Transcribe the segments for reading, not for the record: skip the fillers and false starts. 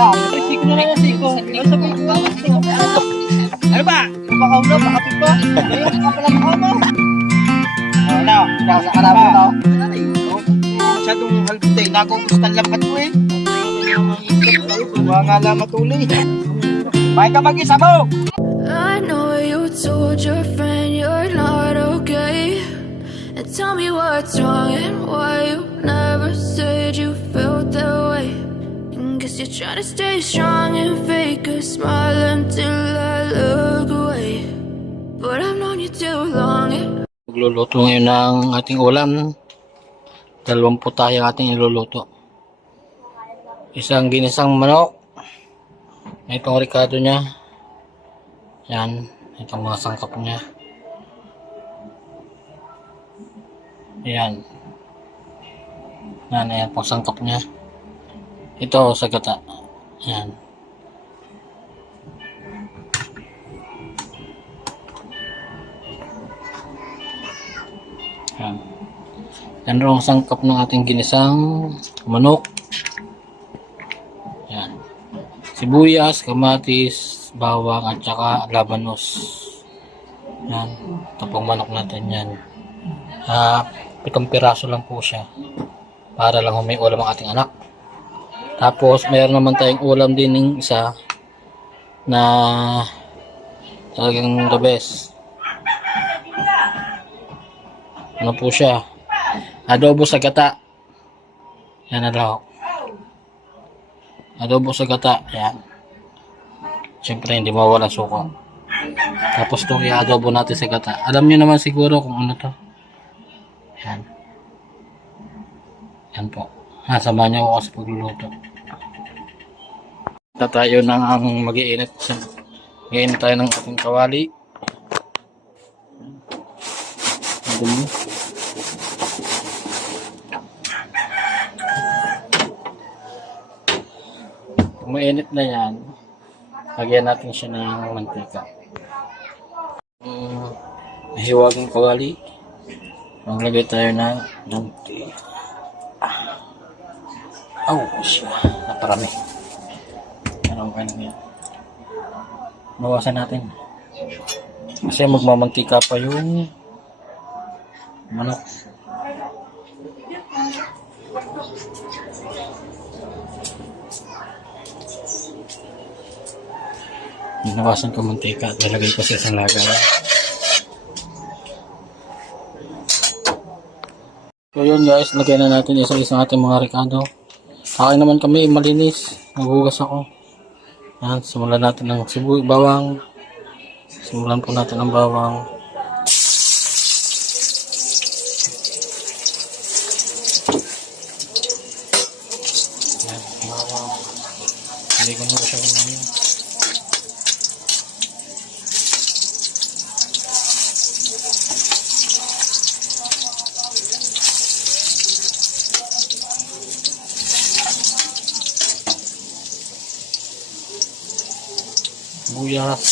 Siko na lang, siko. Sabi ko, ano ba? Baka ulo, pakapit ba? Ayun, kapalang ako mo. Ano? Sa karamo na ako. Masyadong halbutay. Nagugustuhan lampat mo eh. Huwag nga lang matuloy. May ka mag-isa mo! I know you told your friend you're not okay. And tell me what's wrong and why you never said you felt that way. And guess you're trying to stay strong and fake a smile until I look away. But I've known you too long. Magluluto ngayon ng ating ulam. 20 tayo ating iluluto. Isang ginisang manok. Itong ricado niya. Yan. Itong mga sangkap niya. Yan. Yan pang sangkap niya. Ito sa gata. Yan. Yan. Yan rin ang sangkap ng ating ginisang manok. Yan. Sibuyas, kamatis, bawang at saka labanos. Yan. Ito pong manok natin yan. 7 piraso lang po siya. Para lang may ulam ang ating anak. Tapos mayroon naman tayong ulam din ng isa na talagang the best. Ano po siya? Adobo sa gata. Yan na daw. Adobo sa gata. Yan. Siyempre hindi mawala suka. Tapos itong i-adobo natin sa gata. Alam niyo naman siguro kung ano to. Yan. Yan po. Samahan niyo ako sa pagluluto. Tayo na ang mag-iinit. Mag-iinit tayo ng ating kawali. Dumi. Kung mainit na yan, lagyan natin siya ng mantika. Hiwagang kawali. Maglagay tayo ng mantika. Siya. Naparami. Ano ka lang yan. Bawasan natin. Kasi magmamantika pa yung manok. Nawasan ko mantika at nilagay ko sa isang lagay. So yun guys, lagyan na natin isa-isa ating mga ricado. Akin naman kami malinis. Maghugas ako. Yan, simulan natin ng bawang. Simulan po natin ng bawang. Yan, bawang. Hindi ko na siya ganayan. Buyas.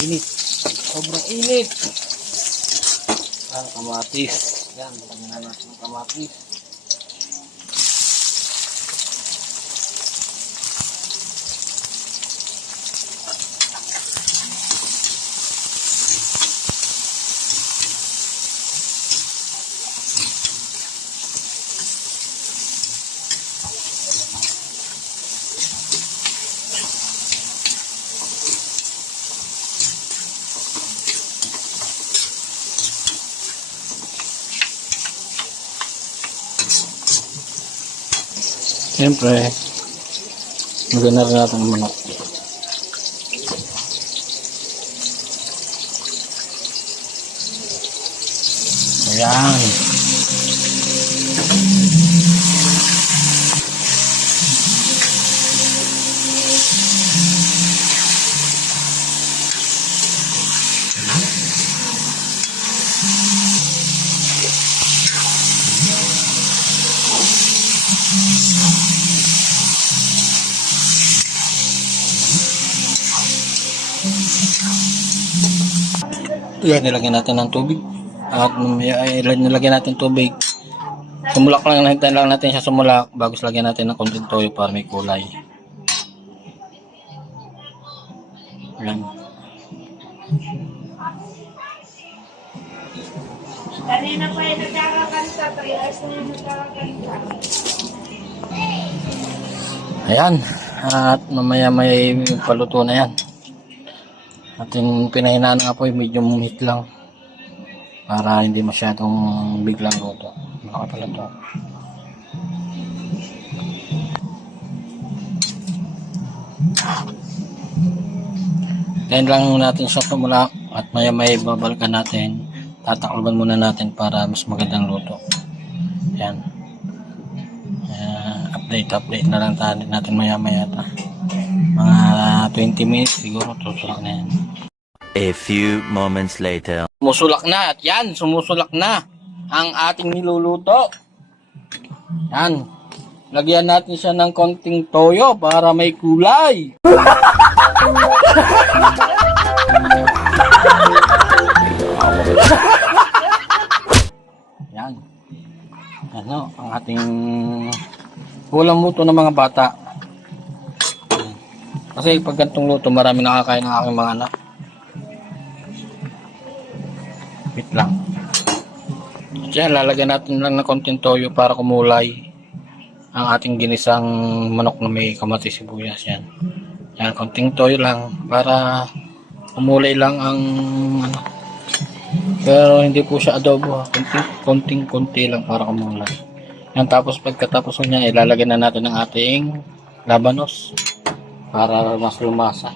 Init. Sobrang init. Kamatis. Yan, pagkain natin ng kamatis. Siyempre, maganda rin natin ang manok. Ayan. Yan, nilagyan natin ng tubig. At mamaya ay nilagyan natin tubig. Sumulak lang, hintayin lang natin siya sumulak bago lagyan natin ng konting toyo para may kulay. Yan. Kanina pa yung nagkakakanta, 3 hours na yung nagkakakanta. Ayan. At mamaya may paluto na yan. Ating pinahinaan nga po yung medium heat lang. Para hindi masyadong biglang luto. Makapaluto. Then lang natin siya sumulak at maya may babalikan natin. Tatakloban muna natin para mas magandang luto. Yan. Update na lang natin maya ta. Mga 20 minutes siguro tusulak na yan. A few moments later. Sumusulak na at yan, sumusulak na ang ating niluluto. Yan. Lagyan natin siya ng konting toyo para may kulay. Yan. Ano, ang ating ulam luto ng mga bata. Kasi pag gantong luto, marami nakakain ng aking mga anak. Wait lang. At yan, lalagyan natin lang ng konting toyo para kumulay ang ating ginisang manok na may kamatis sibuyas. Yan. Yan, konting toyo lang para kumulay lang ang ano. Pero hindi po siya adobo ha. Konting-konti lang para kumulay. Yan, tapos pagkatapos niya, ilalagyan na natin ang ating labanos para mas lumasa.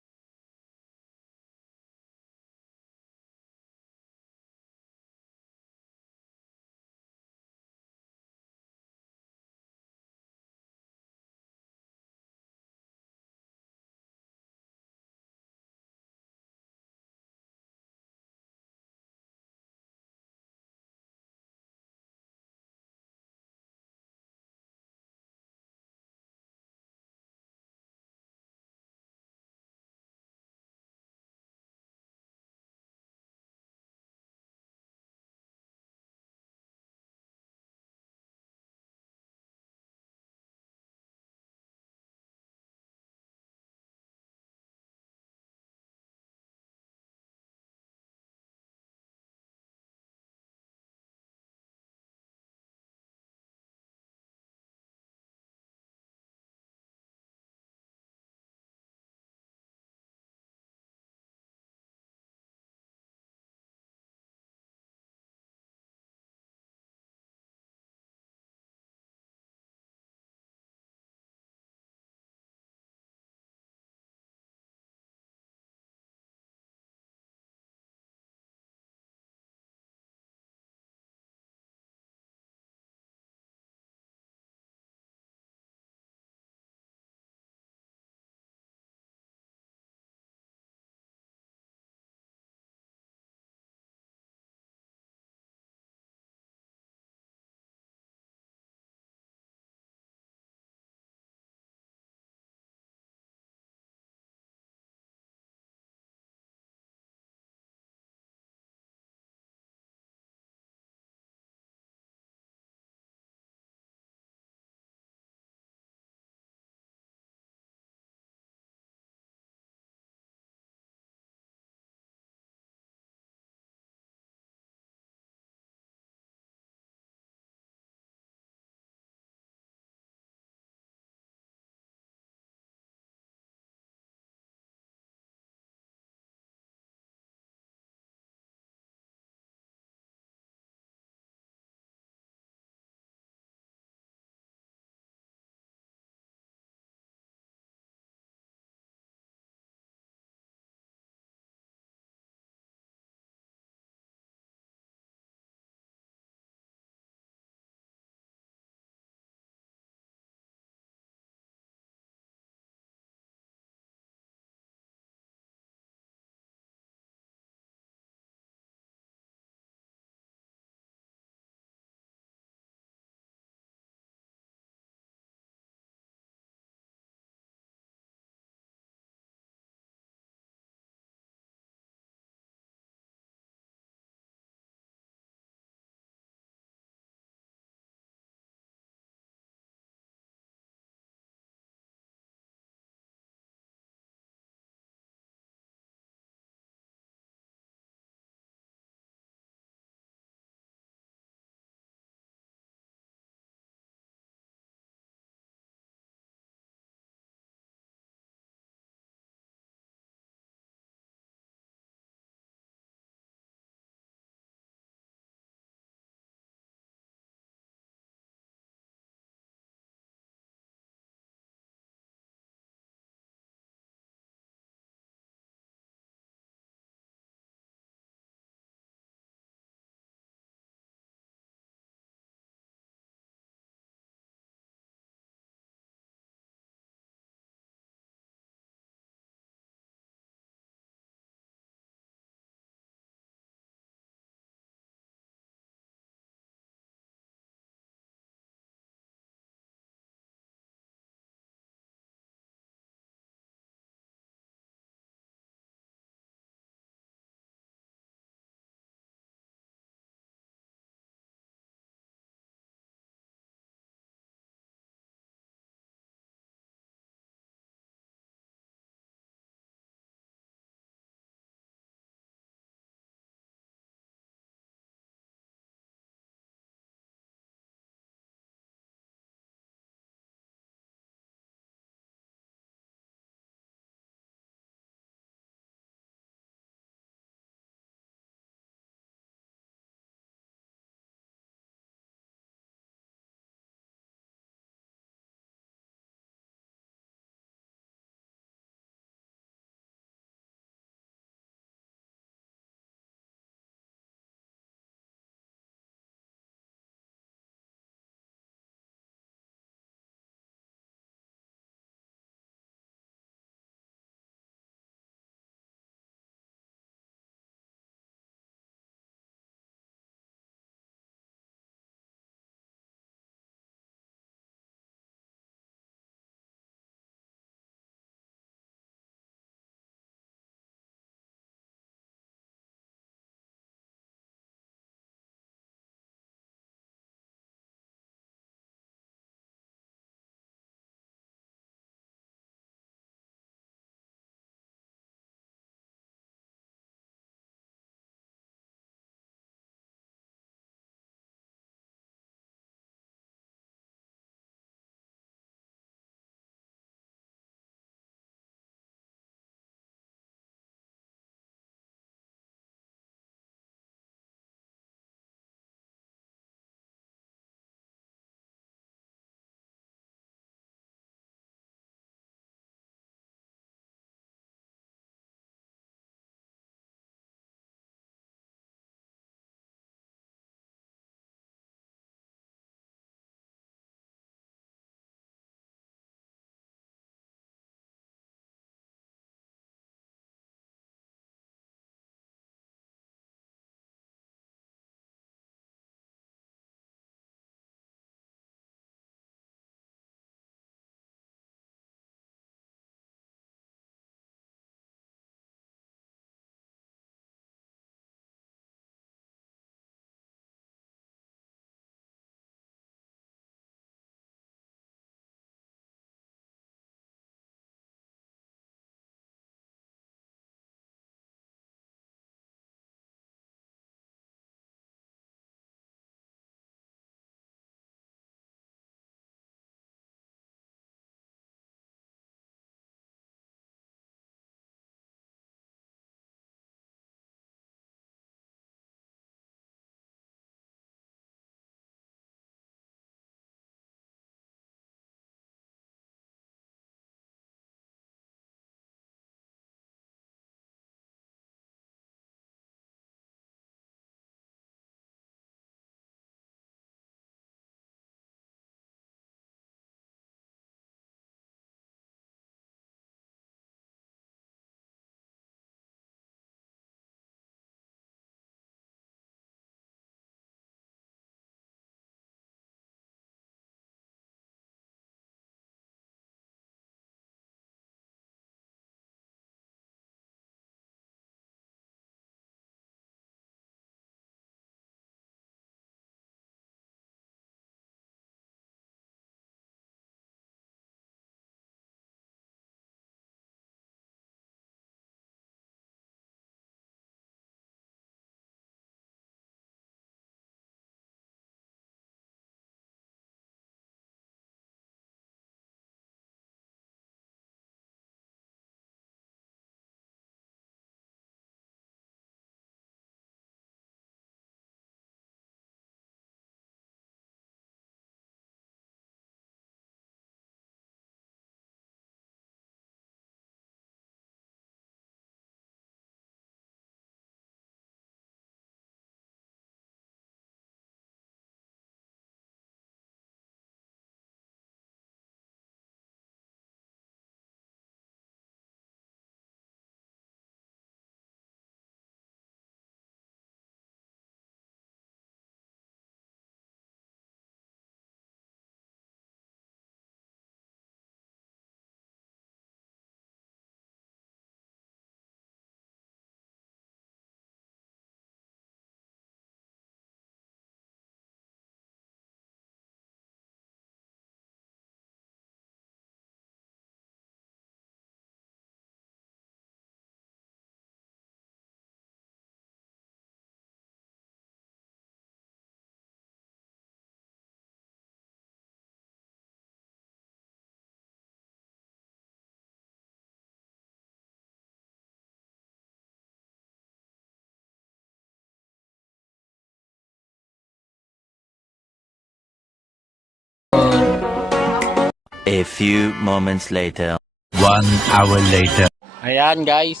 A few moments later. 1 hour later. Ayan guys,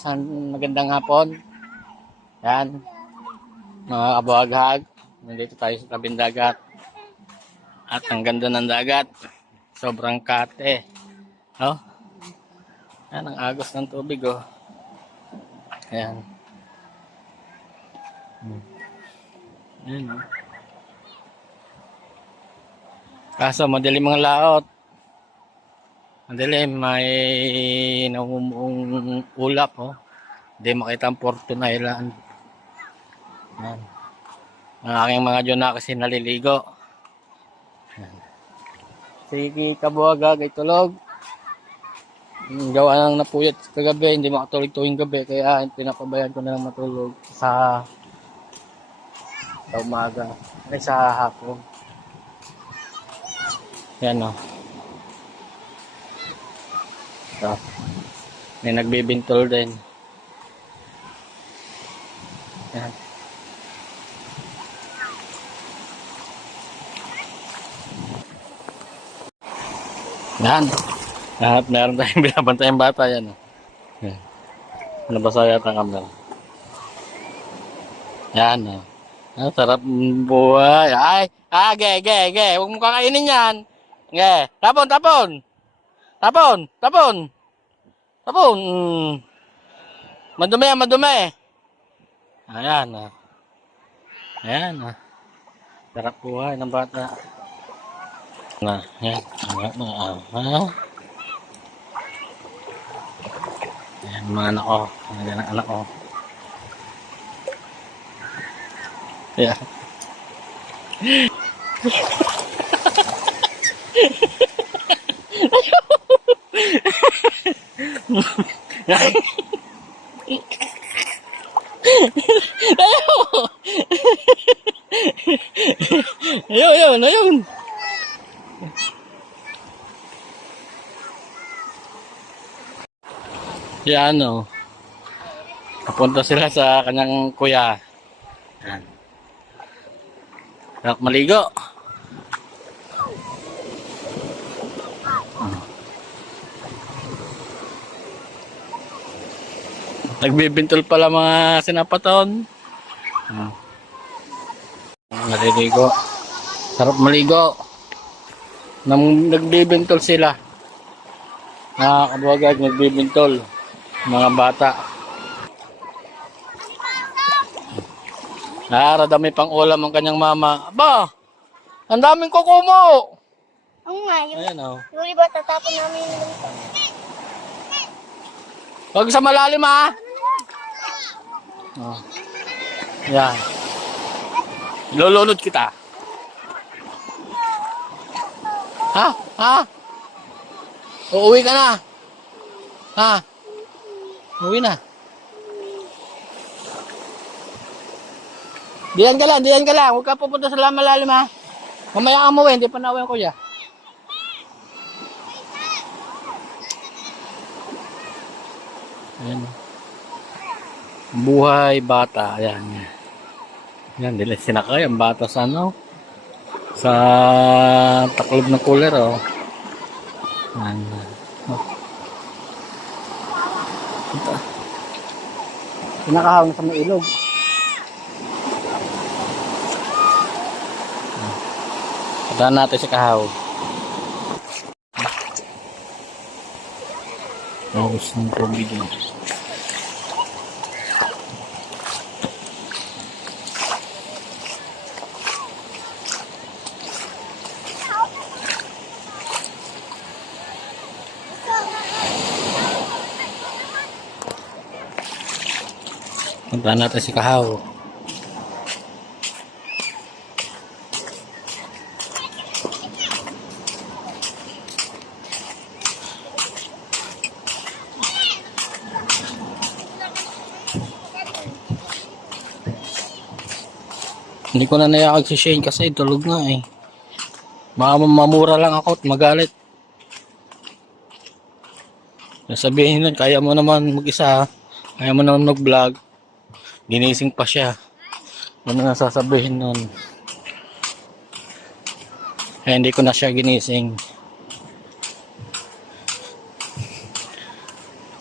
magandang hapon. Ayan, mga kabuhaghag. Nandito tayo sa tabing dagat. At ang ganda ng dagat. Sobrang kate. Oh. Ayan, ang agos ng tubig oh. Ayan. Ayan oh. Kaso madilim ang laot. Madilim, may namumuong ulap oh. Hindi makita ang Fortune Island. Ayan. Ang aking mga Diyon kasi naliligo. Ayan. Sige, kabuhaghag ay tulog. Gawa nang napuyat kagabi, hindi makatulog tuwing gabi, kaya pinapabayaan ko na lang matulog sa umaga, ay sa hapon. Yan o. So, may nagbibintol din. Yan. Yan. At meron tayong binabantayang bata yan. Yan. Nabasa yata ang camera. Yan. Ah, sarap buhay. Ay, ge. Huwag mo kakainin yan. Ge. Tapon. Tapon. Madumi. Ayan. Ayan. Sarap buhay ng bata. Yan. Ayan, mga anak ko. Ayan ang anak ko. Yeah. Ayun. Yan o. Papunta sila sa kanyang kuya. Yan. Sarap maligo. Nagbibintol pala mga sinapaton. Naliligo. Sarap maligo. Nagbibintol sila. Kabuhaghag, nagbibintol. Mga bata. Dami pang ulam ang kanyang mama. Aba! Ang daming kuko mo! Oo nga, Ayan o. yung iba tatapon namin yung ganito. Huwag sa malalim ha! Oh. Yan. Lulunod kita. Ha? Uuwi ka na. Ha? Uwi na. Diyan ka lang. Huwag ka pupunta sa malalim ha. Mamaya ka umuwi, hindi pa nauwi ang kuya. Ayan. Buhay bata. Ayan. Ayan, dili sinakay ang bata sa sa taklob ng cooler oh. Ayan. Pinakahawang sa may ilog. Puntahan natin si Kahaw. Tapos ng tubig yun. Puntahan natin si Kahaw. Hindi ko na nayakag si Shane kasi tulog nga eh. Mamura lang ako at magalit. Sabihin nun, kaya mo naman mag-isa. Kaya mo naman mag-vlog. Ginising pa siya. Ano na sasabihin nun? Kaya hindi ko na siya ginising.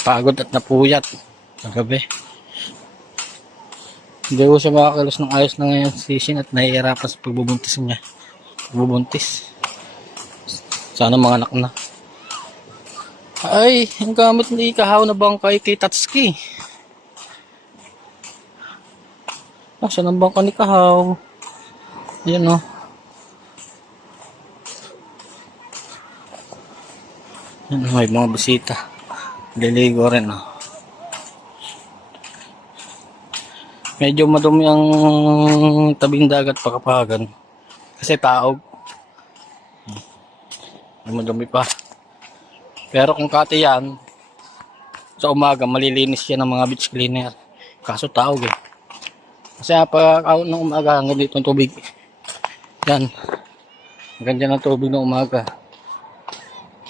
Pagod at napuyat sa gabi. Hindi ko siya makakilos ng ayos na ngayon season at nahihirapan sa pagbubuntis niya. Pagbubuntis. Sana mga anak na. Ay, ang gamit ni Kahaw na bangkay kay Tatsuki. Saan ang bangka ni Kahaw? Ayan o. Ayan, may mga bisita. Liligo rin o. Medyo madumi ang tabing dagat pakapagan. Kasi taog. Madumi pa. Pero kung kati yan, sa umaga malilinis yan ng mga beach cleaner. Kaso taog eh. Kasi pag out ng umaga hanggang dito ang tubig. Yan. Hanggang dyan ang tubig ng umaga.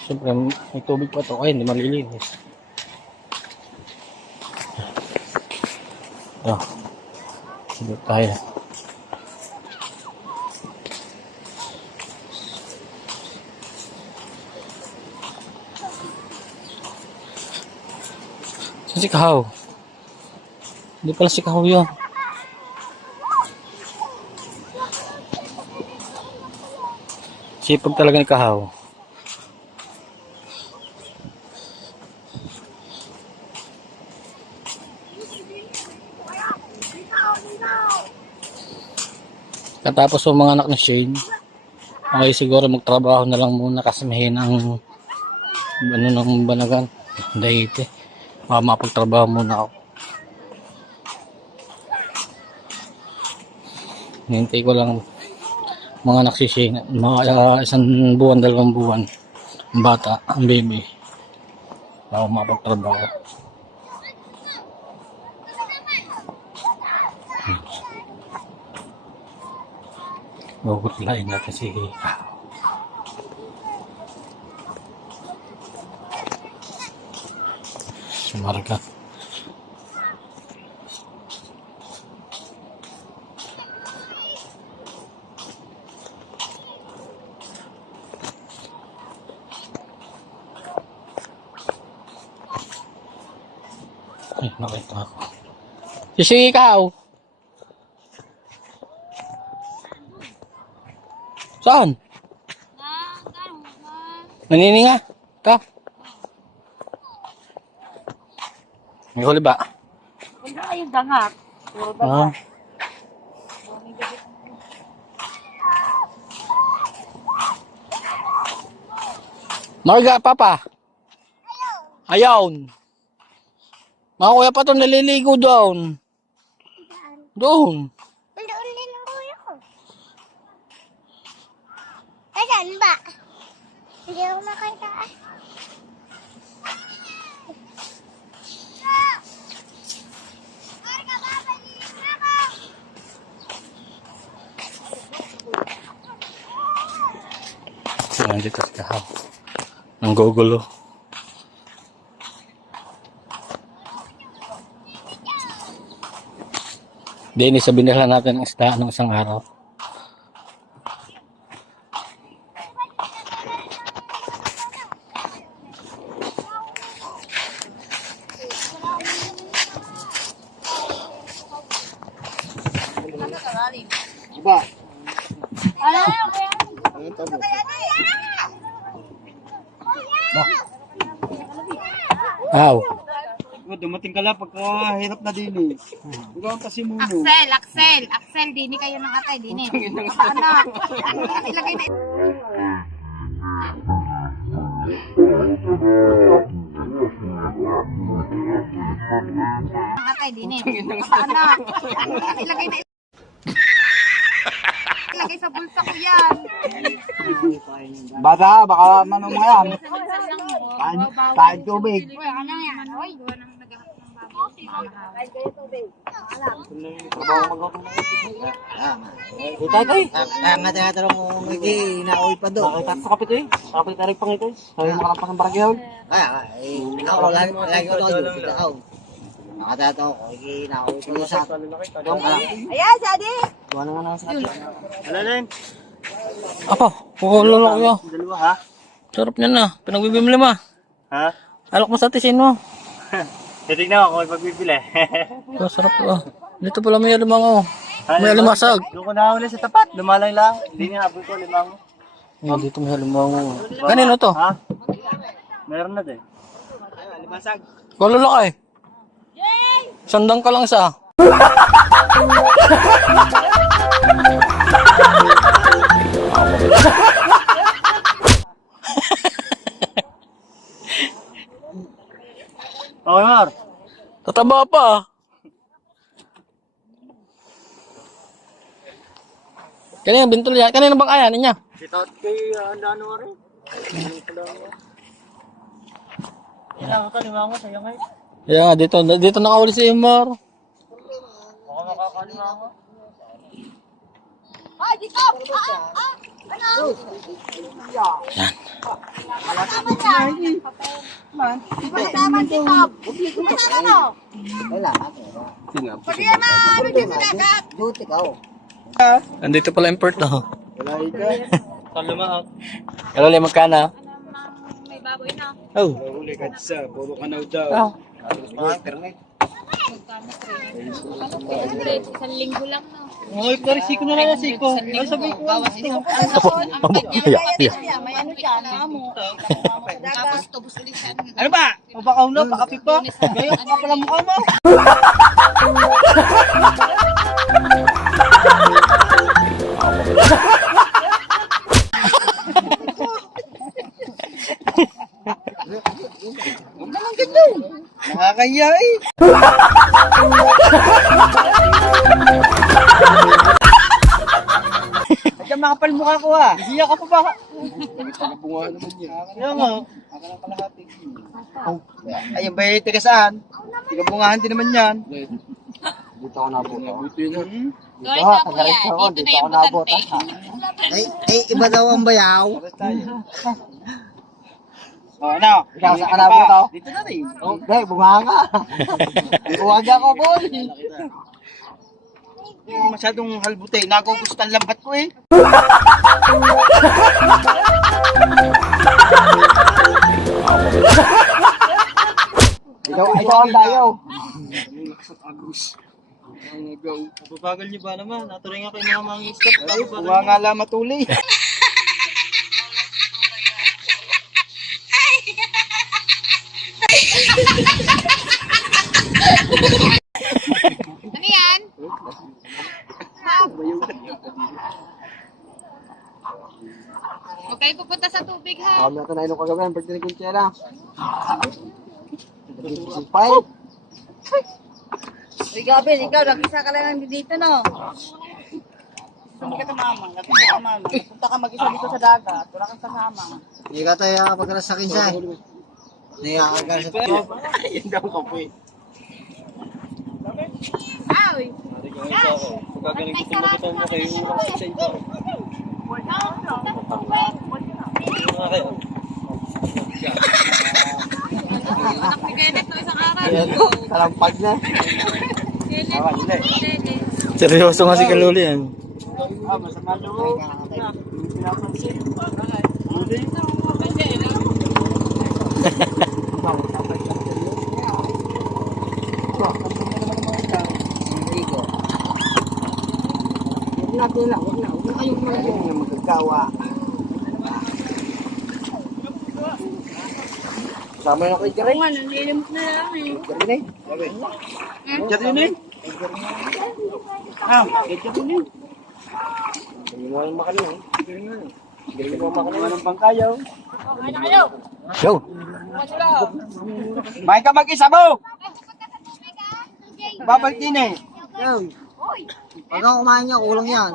Siyempre may tubig pa to. Ay, hindi malilinis. Ito. Sige tayo. Si Kahaw. Hindi pala si Kahaw yun. Sipag talaga ni Kahaw. Katapos yung mga anak ni Shane, ay siguro magtrabaho na lang muna kasi mahina ang ano ng banagan. Dahil mapagtrabaho muna ako. Hintay ko lang mga anak si Shane, mga isang buwan, 2 buwan, ang bata, ang baby, bago mapagtrabaho. Gugutlain natin si Marga. Ay, nakita ako. Si Ikaw. Saan? Nanininga? Ka? May huli ba? Wala yung dangak. Puro Ah. Marga, Papa. Ayaw. Mga kuya pa ito naliligo doon. Doon. Doon din ang kuya ko. Asan ba? Hindi ako makita. So, nandito si Kahaw. Ang gugulo. Dini, sabihin nila natin ang isda ng isang araw. Iba. Aw. Dumating ka lang pagka hirap na din eh. Ikaw kasi muno. Axel, dini kayo ng atay, dini. Anak, ilagay na. Ang atay, dini. Anak, ilagay na. Ilagay sa bulsa ko yan. Bata, baka manong nga yan. Kain tubig. Uy, ano yan? Uy, gawa ng naghahanap ng baboy. Tatay. Nga mo inauwi pa doon. Nakita sa kapit eh. Sa kapit na rin pang ito eh. Sabi mo ka pang barangay. Ako, lagi ko doon. Nakatato ko, inauwi ko sa Ayan, Sadi. Tuwa na nga lang sa kapit. Wala na yun. Ako, kukulo lang ko. Dalawa ha? Sarap niya na. Pinagbibimli mo. Ha? Alok mo sa tisin mo. Titignan ko kung magbibili. Oh, sarap oh. Dito pala may alimang oh. May alimasag. Doon ko na sa tapat. Lumalay lang. Hindi niya habol ko limang. Oh, dito may alimang oh. Kanino to? Ha? Meron na din. Limasag. Kalulaki. Sandang ka lang isa. Okay, Mar. Tataba pa. Kanina bintol yan. Kanina bang ayanin niya? Shout out kay Andano rin. Kailangan ka lima ko sa'yo ngayon. Kaya nga, dito nakahuli si Imar. Baka makakalima ko. Ay, dito! Ano? Kasama dito. Kasama no? Wala. Pwede yan na, ano dyan sa dagat? Duty ka, oh. Andito pala import no. Wala ika. Kalima. Kaluli magkana. May baboy na. Oh. Huli ka sa. Puro ka na daw. Mga permit. 300, isang linggo lang no. Ay, karisiko na lang siko. Ay, sabi ko. Bawas isang may ano siya, namo. Tapos tubos ulit siya. Ano ba? Mabakaw na, pakapit pa. Ngayon ka pala mukha mo. Nakakaya eh. Kaya makapal mukha ko ah. Hiya ka pa ba? Bunga naman yan. Kaya nga. Ay, yung bayi tiga saan? Tiga bungahan din naman yan. Dito ako nabuta. Sorry ka kuya, dito na yung butante. Ay, iba daw ang bayaw. O, ano? Ikaw sa kanabuta. Dito na rin. Hindi, bunga ka. Huwag ako, boy. Masyadong halbutay. Nagugustuhan lambat ko eh. Ikaw ang dayaw. Papagal niyo ba naman? Natuloy nga kayo mga mangisip. Bunga nga lang matuli. Ano yan? Huwag kayo pupunta sa tubig ha. Kami natin na ilong kagabi. Ang birthday ni Kunchera. Five. Uy, Gabin, ikaw, nag-isa ka lang dito, no? Hindi ka tumama. Napunta ka mama. Napunta ka mag-isa dito sa dagat. Wala kang kasama. Hindi ka tayo pagkalas sa kinsa eh. Hindi ka pagkalas sa kinsa. Yan daw ka po eh. Ay! Pagkagaling ko tumagutan mo kayo. Sa iba. Mga kayo. Anak ni Kenneth no isang araw. Ayan ko, kalampag na. Kenneth. Seryoso nga si Kaluli yan. Ah, masama loob. Pinapansin. Enrico. Huwag na. Huwag na kayong magagawa. Sama na kay Jerry. Oo nga, nanilimot na lang eh. Jerry na Diyan yun eh. Ah, diyan yun eh. Hindi mo yung makano eh. Hindi mo makano. Ano ng pangkayaw? Okay na kayo. Yo! May ka mag-isa mo! Babalik din eh. Yo! Pag ako kumain niya, kulang yan.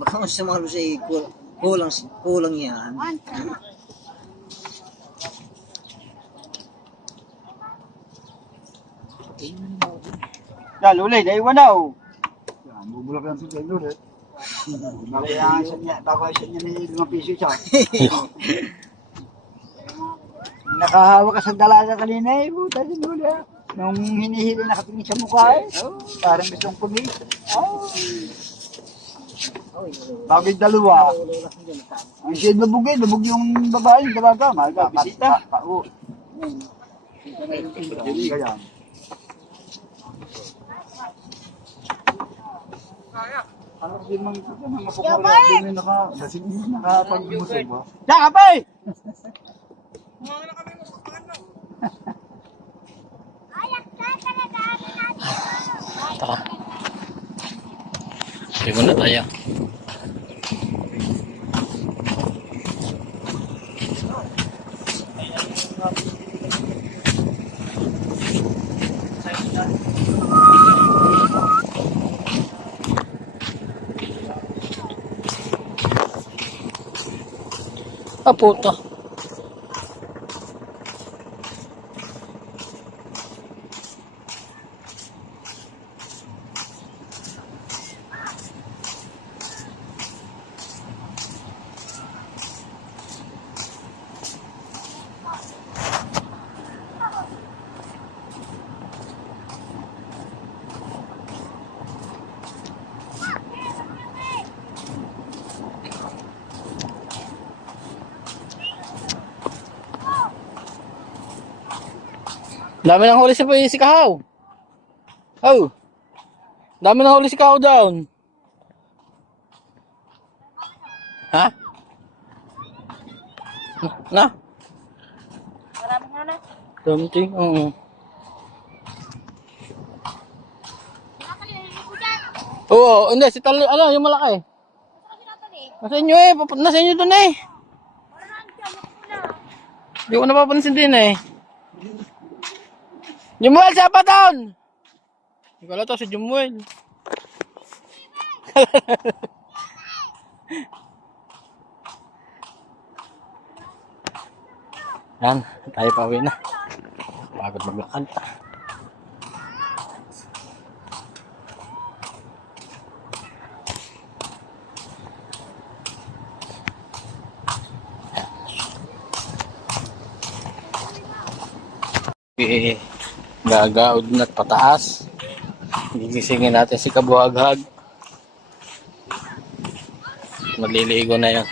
Baka mas sa mga lusi, kulang yan. Ya, lulay, naiwan na oh. Bubulak lang siya ulit. Babayasan niya ni 5 piso siya. Nakahawa ka sa dalaga kanina eh, buta din ulit. Nung hinihili nakatingin sa mukha eh. Parang gustong kumis. Bagay dalawa. Ang siya nabug yung babae, yung dalaga. Bisita. Kaya. Ano din mang mapapura din nakapag-musog ba? Diyan ka pa eh! Tara. Hindi mo na tayo. Ah, puta. Dami nang huli si Kahaw. Oh. Dami nang huli si Kahaw down. Ha? Na? Maraming na. Something. Oo. Oo, hindi si Tali, ano, yung malaki. Nasa inyo eh, nasa inyo doon eh. Hindi ko napapansin din eh. Jumuel, siapa down? Hindi ko alam to, si Jumuel. Yan, tayo pa uwi na. Pagod maglakad. Gagaod na pataas. Gigisingin natin si Kabuhaghag. Maliligo na yan.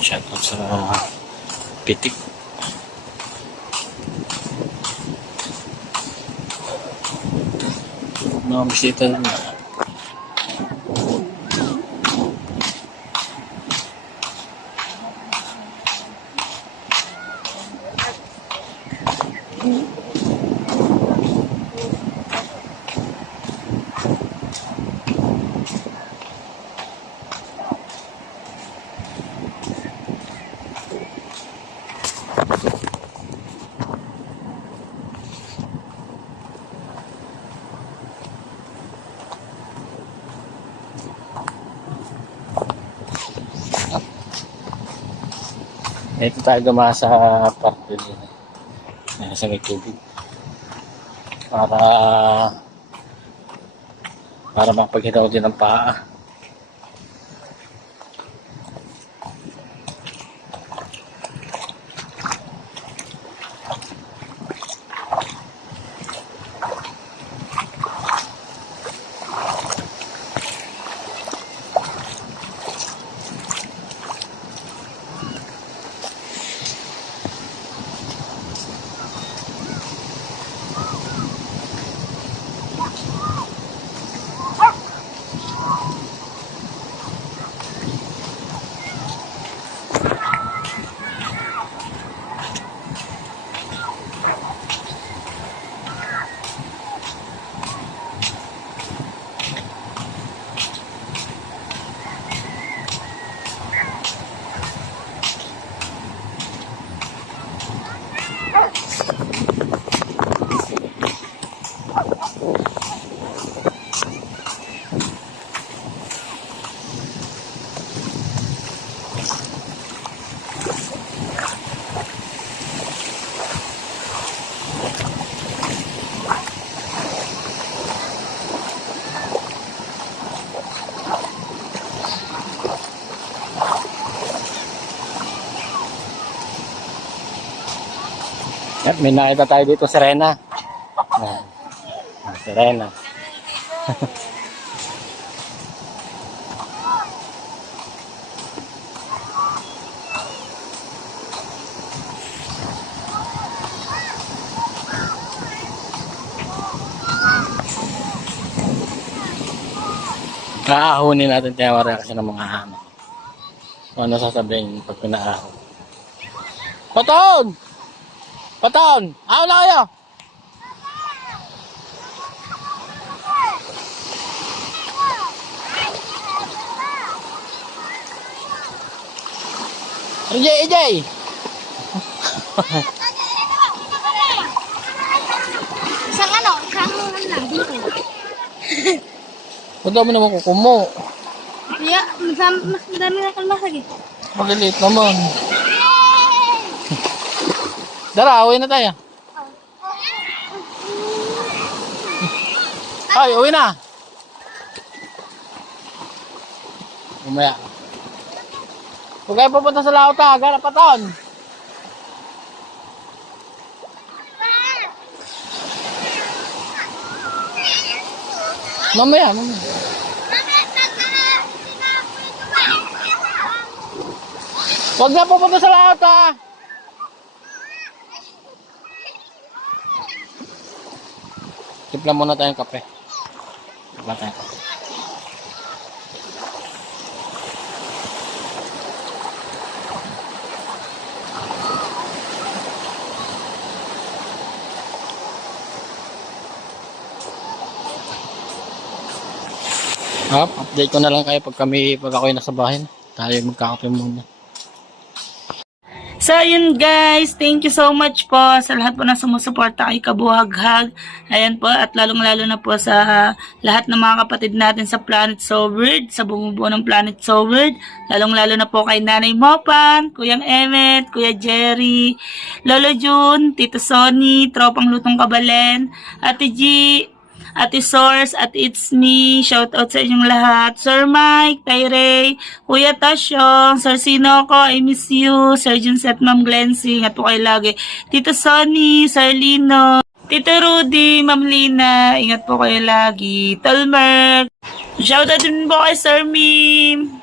Shout out sa Pitik. Mga bisita na. Ito tayo dumaan sa park din. Sa may tubig. Para mapaghidaw din ang paa. At may nakita tayo dito, Serena. Yan. Serena. Aahunin natin tayo reaction ng mga hama. Kung ano sasabihin pag pinaahon. Paton! Paton! Ahon na kayo! EJ! Isang lang dito. Punta mo naman kukumo. Kaya, mas madami na kalmasag eh. Maliliit naman. Dara, uwi na tayo. Ay, uwi na. Umaya. Huwag kayo pupunta sa laot ha. Gana Paton. Mamaya. Huwag na pupunta sa laot ha. Timpla muna tayong kape. Timpla tayong kape. Update ko na lang kayo pag ako'y nasa bahay na. Tayo magkakape muna. So, yun guys, thank you so much po sa lahat po na sumusuporta kay Kabuhaghag. Ayan po, at lalong-lalo na po sa lahat ng mga kapatid natin sa Planet So Weird, sa bumubuo ng Planet So Weird. Lalong-lalo na po kay Nanay Mopan, Kuyang Emmet, Kuya Jerry, Lolo June, Tito Sonny, Tropang Lutong Kabalen, Ate G, Ate Source, at It's Me, shout out sa inyong lahat. Sir Mike, Tyrey, Kuya Tasyong, Sir Sinoco, I miss you, Sir Junset, Ma'am Glency, ingat po kayo lagi. Tito Sonny, Sir Lino, Tito Rudy, Ma'am Lina, ingat po kayo lagi. Tolmer, shout out din po kay Sir Mim,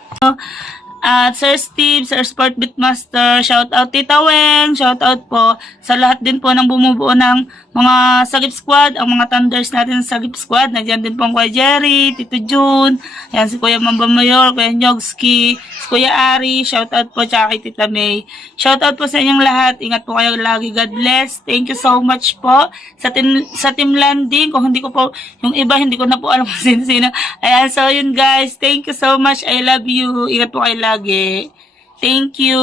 at Sir Steve, Sir Sport Beatmaster, shout out Tita Weng, shout out po sa lahat din po ng bumubuo ng mga Sagip Squad, ang mga Thunders natin sa Sagip Squad. Nandiyan din po ang Kuya Jerry, Tito June, ayan si Kuya Mamba Mayor, Kuya Nyogski, si Kuya Ari, shout out po tsaka kay Tita May. Shout out po sa inyong lahat, ingat po kayo lagi, God bless. Thank you so much po sa team landing. Kung hindi ko po, yung iba hindi ko na po alam kung sino. Ayan, so yun guys, thank you so much, I love you, ingat po kayo lagi. Thank you.